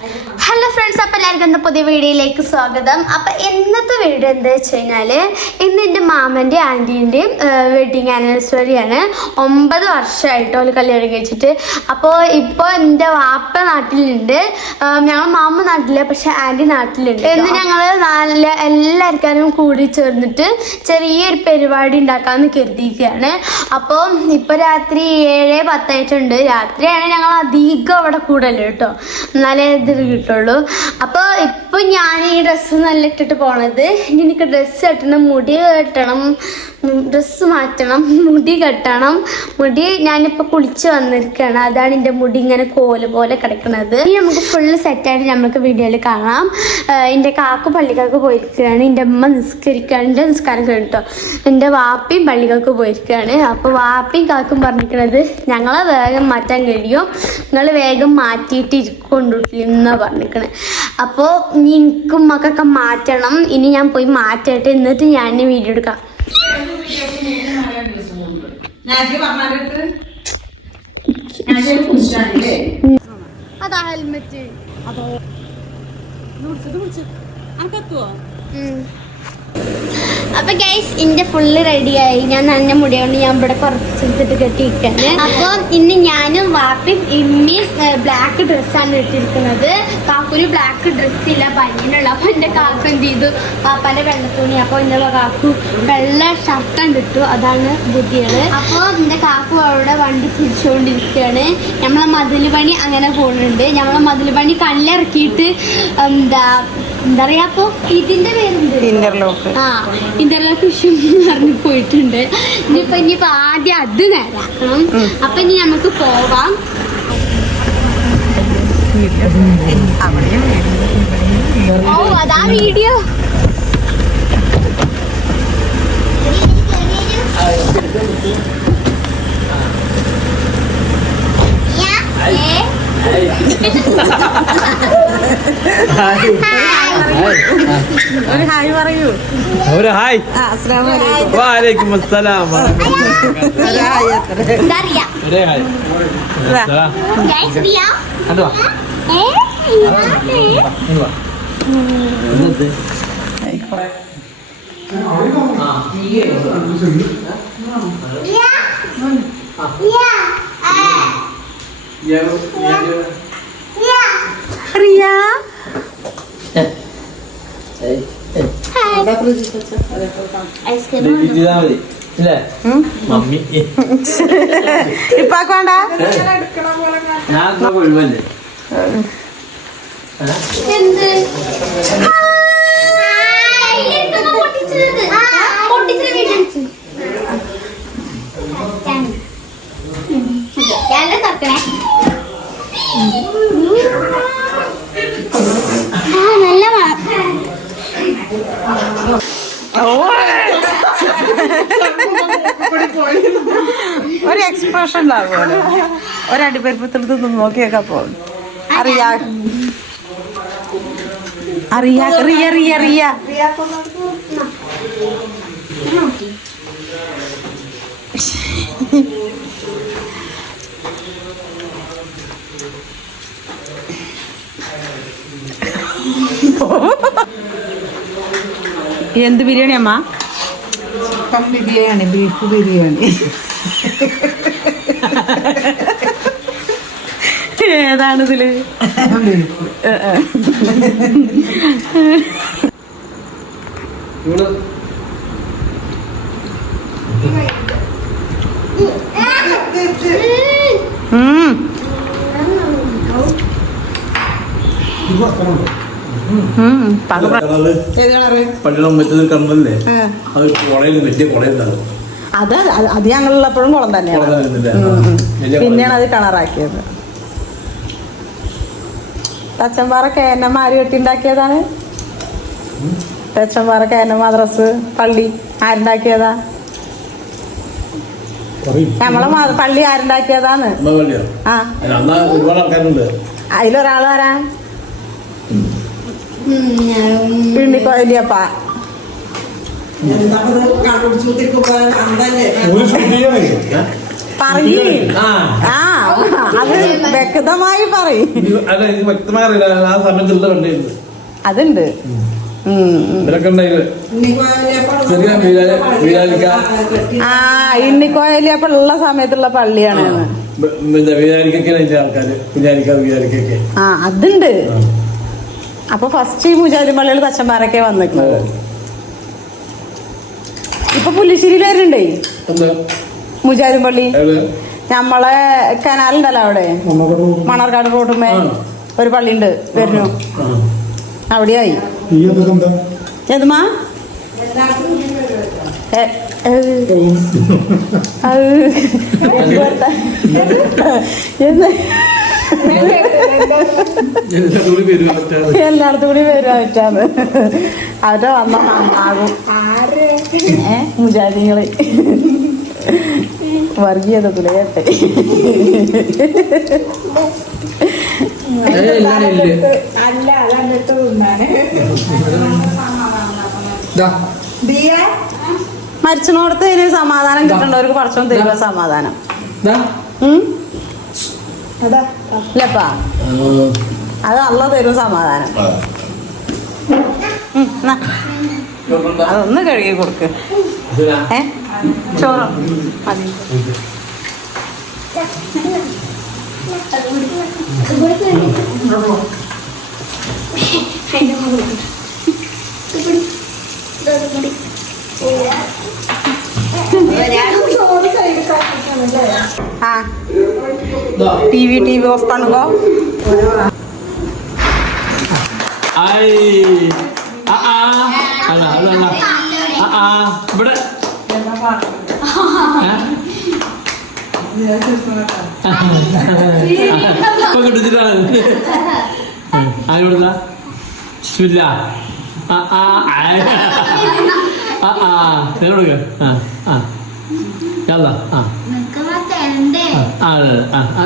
Hello friends, അപ്പോൾ എല്ലാവർക്കും എൻ്റെ പുതിയ വീഡിയോയിലേക്ക് സ്വാഗതം. അപ്പോൾ ഇന്നത്തെ വീഡിയോ എന്താ വെച്ച് കഴിഞ്ഞാൽ, ഇന്ന് എൻ്റെ മാമൻ്റെയും ആൻറ്റീൻ്റെയും വെഡിങ് ആനിവേഴ്സറിയാണ്. 9 വർഷമായിട്ട് ഒരു കല്യാണം കഴിച്ചിട്ട്. അപ്പോൾ ഇപ്പോൾ എൻ്റെ വാപ്പ നാട്ടിലുണ്ട്, ഞങ്ങൾ മാമ നാട്ടില്ല, പക്ഷെ ആൻറ്റി നാട്ടിലുണ്ട്. ഇന്ന് ഞങ്ങൾ എല്ലാവർക്കും കൂടി ചേർന്നിട്ട് ചെറിയൊരു പരിപാടി ഉണ്ടാക്കാമെന്ന് കരുതിയിരിക്കുകയാണ്. അപ്പോൾ ഇപ്പോൾ രാത്രി 7:10 ആയിട്ടുണ്ട്. രാത്രിയാണ് ഞങ്ങൾ അധികം അവിടെ കൂടല്ലോ കേട്ടോ, എന്നാലേ കിട്ടുള്ളൂ. അപ്പോൾ ഇപ്പൊ ഞാൻ ഈ ഡ്രസ്സ് നല്ല ഇട്ടിട്ട് പോണത്. ഇനി എനിക്ക് ഡ്രസ്സ് കെട്ടണം, മുടി കെട്ടണം, ഡ്രസ്സ് മാറ്റണം, മുടി കെട്ടണം. മുടി ഞാനിപ്പോൾ കുളിച്ച് വന്നിരിക്കുകയാണ്, അതാണ് എൻ്റെ മുടി ഇങ്ങനെ കോല് പോലെ കിടക്കുന്നത്. ഇനി നമുക്ക് ഫുള്ള് സെറ്റായിട്ട് നമുക്ക് വീഡിയോയിൽ കാണാം. എൻ്റെ കാക്കു പള്ളിക്കാർക്ക് പോയിരിക്കുകയാണ്, എൻ്റെ അമ്മ നിസ്കരിക്കുകയാണ്, എൻ്റെ നിസ്കാരം കേട്ടോ. എൻ്റെ വാപ്പിയും പള്ളിക്കാർക്ക് പോയിരിക്കുകയാണ്. അപ്പോൾ വാപ്പിയും കാക്കും പറഞ്ഞിരിക്കുന്നത് ഞങ്ങളെ വേഗം മാറ്റാൻ കഴിയും, നിങ്ങൾ വേഗം മാറ്റിയിട്ട് ഇരിക്കൊണ്ടിരിക്കുന്ന പറഞ്ഞിരിക്കണേ. അപ്പോൾ എനിക്കും മക്കൊക്കെ മാറ്റണം. ഇനി ഞാൻ പോയി മാറ്റട്ടെ, എന്നിട്ട് ഞാൻ വീഡിയോ എടുക്കാം. അതാ ഹെൽമെറ്റ്. അപ്പൊ ഗൈസ്, ഇന്റെ ഫുള്ള് റെഡിയായി. ഞാൻ നന്നെ മുടിയോണ്ട് ഞാൻ ഇവിടെ കുറച്ചെടുത്തിട്ട് കെട്ടിയിരിക്കാണ്. അപ്പോൾ ഇന്ന് ഞാനും വാപ്പിയും ഇമ്മയും ബ്ലാക്ക് ഡ്രസ്സാണ് ഇട്ടിരിക്കുന്നത്. കാക്കുന് ബ്ലാക്ക് ഡ്രസ്സില്ല, പനിയുള്ള. അപ്പൊ എന്റെ കാക്കു എന്ത് ചെയ്തു, പാപ്പാന്റെ വെള്ളത്തുണി. അപ്പൊ എന്റെ കാക്കു വെള്ള ഷർട്ടാണ് ഇട്ടു, അതാണ് ബുദ്ധികള്. അപ്പോൾ എന്റെ കാക്കു അവിടെ വണ്ടി തിരിച്ചുകൊണ്ടിരിക്കുകയാണ്. നമ്മളെ മതിൽ പണി അങ്ങനെ പോകുന്നുണ്ട്. നമ്മളെ മതിൽ പണി കല്ലിറക്കിയിട്ട് എന്താ പറയാ, അപ്പൊ ഇതിന്റെ പേരുണ്ട് ഇന്റർലോക്ക്. ഇന്റർലോക്ക് പറഞ്ഞു പോയിട്ടുണ്ട്. ഇനിയിപ്പോ ആദ്യം അത് നേരാക്കണം. അപ്പൊ ഇനി നമുക്ക് പോവാം. ഓ, അതാ വീഡിയോ. ഒരു ഹായ് പറയൂ. ഒരു ഹായ്. വലൈക്കും അസ്സലാം. റിയ മമ്മി ഇപ്പാക്ക് വേണ്ട. ഞാൻ ഒഴിവല്ലേ. ഒരു എക്സ്പ്രഷൻ ഉണ്ടാകുമല്ലോ, ഒരടിപ്പരിപ്പത്തിൽ നോക്കിയൊക്കെ പോകും. അറിയാ അറിയാ റിയ റിയ റിയ എന്ത് ബിരിയാണി അമ്മ? Chicken biryani, beef biryani. ഏതാണ് ഇതില്? അത് ഞങ്ങളുള്ളപ്പോഴും കുളം തന്നെയാണ്, പിന്നെയാണ് അത് കിണറാക്കിയത്. തച്ചമ്പാറ കേനം ആര് കെട്ടിണ്ടാക്കിയതാണ്? തച്ചമ്പാറ കേനം മദ്രസ് പള്ളി ആരുണ്ടാക്കിയതാ? നമ്മളെ പള്ളി ആരുണ്ടാക്കിയതാന്ന്? ആ, അതിലൊരാളാരാ? പിണ്ണിക്കോലിയപ്പ. പറയ് ആ അത് വ്യക്തമായി പറയും. അല്ല എനിക്ക് വ്യക്തമായി അറിയില്ല ആ സമയത്തുള്ള വണ്ടിയായിരുന്നു. അതുണ്ട്. ഇവരൊക്കെ ഉണ്ടായില്ലേ ചെറിയ വീരാലിക്ക ഇണ്ണിക്കോയലി അപ്പൊ ഉള്ള സമയത്തുള്ള പള്ളിയാണ്. വീരാലിക്കൊക്കെ അതിന്റെ ആൾക്കാര് വീരാലിക്കൊക്കെ അതുണ്ട്. അപ്പൊ ഫസ്റ്റ് ഈ മുജാരി പള്ളിയിൽ തച്ചന്മാരൊക്കെ വന്നിട്ടുള്ളത്. ഇപ്പൊ പുല്ലിശ്ശേരിയിൽ വരുന്നുണ്ടേ മുജാരി പള്ളി. നമ്മളെ കനാലുണ്ടല്ലോ അവിടെ മണർക്കാട് റോഡുമേ ഒരു പള്ളി ഉണ്ട് വരുന്നു. അവിടെയായി ഏതുമാ എല്ലായിടത്തും കൂടി വരുവാ പറ്റാന്ന് അവരെ വന്ന നന്നാകും. മുജാരിങ്ങള് വർഗീയത തുലയട്ടെ. മരിച്ചനോടത്ത് ഇതിന് സമാധാനം കിട്ടണ്ടവർക്ക് കുറച്ചും തരുക സമാധാനം. അല്ലപ്പാ അത് അള്ള തരും സമാധാനം. അതൊന്ന് കഴുകി കൊടുക്ക്. ചോറ് മതി. ടി വി ഓഫ് പണുകോ. ഇവിടെ കിട്ടിച്ചിട്ടാണ് ആരോടാ ഇല്ല കൊടുക്ക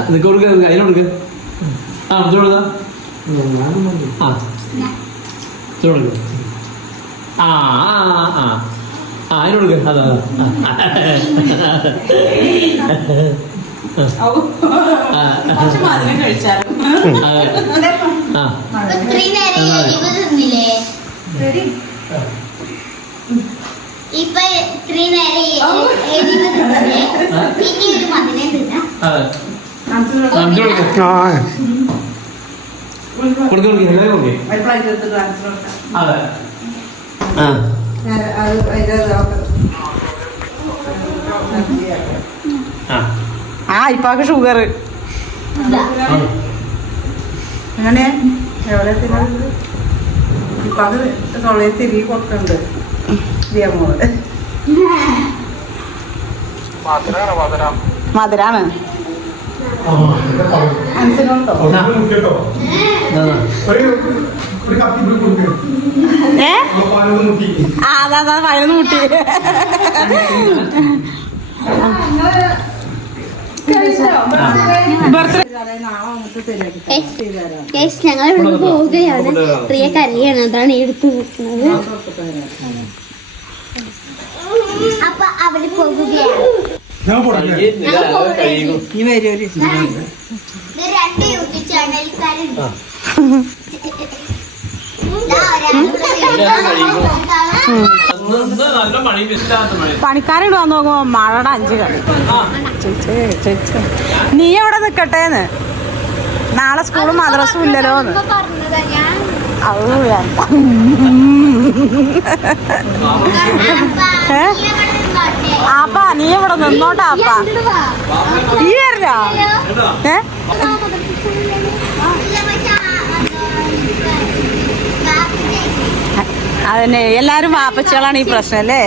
നിനക്ക് കൊടുക്ക അതിനോടുക്ക കൊടുക്ക അതിനോടുക്ക അതാ ഇപ്പൊ ഇത്രയും നേരം ഇനി ഒരു മതിനെ തിന്നാം. ഇപ്പാക്ക് ഷുഗർ അങ്ങനെ എവിടെ ഇപ്പാക്ക് തൊള്ളയിൽ തിരികെ കൊടുക്കുന്നുണ്ട്. മധുരാണ് അതാ പതിനൊന്ന് മുട്ടി. ഞങ്ങൾ ഇവിടെ പോവുകയാണ്. പ്രിയ കരയാണ്, അതാണ് എടുത്തു നിൽക്കുന്നത്. അപ്പൊ അവിടെ പോകുകയാണ്. രണ്ട് യൂട്യൂബ് ചാനൽക്കാരുണ്ട്. പണിക്കാരോട് വന്ന് നോക്കുമ്പോ മഴയുടെ 5 കളി. നീ എവിടെ നിക്കട്ടേന്ന്, നാളെ സ്കൂളും മദ്രസും ഇല്ലല്ലോന്ന്. ആപ്പാ നീ ഇവിടെ നിന്നോട്ടാ. ആപ്പാ നീ വരില്ല. അതന്നെ എല്ലാരും വാപ്പച്ചകളാണ് ഈ പ്രശ്നം അല്ലേ.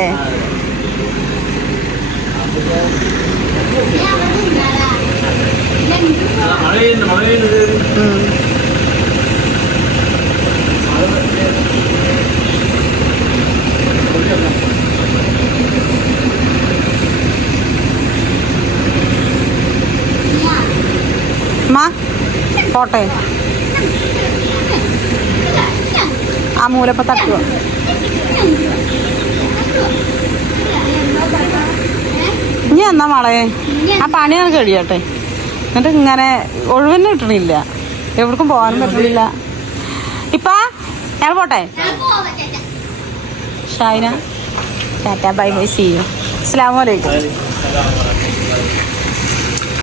പോട്ടെ ആ മൂലപ്പ തട്ടുക. ഇനി എന്നാ മോളെ ആ പണി നമുക്ക് കഴിയട്ടെ. എന്നിട്ട് ഇങ്ങനെ ഒഴിവന്നെ കിട്ടണില്ല, എവിടേക്കും പോകാനും പറ്റണില്ല. ഇപ്പാ ഞാൻ പോട്ടെ. Shaina tata bye bye, see you. അസ്സലാമു അലൈക്കും.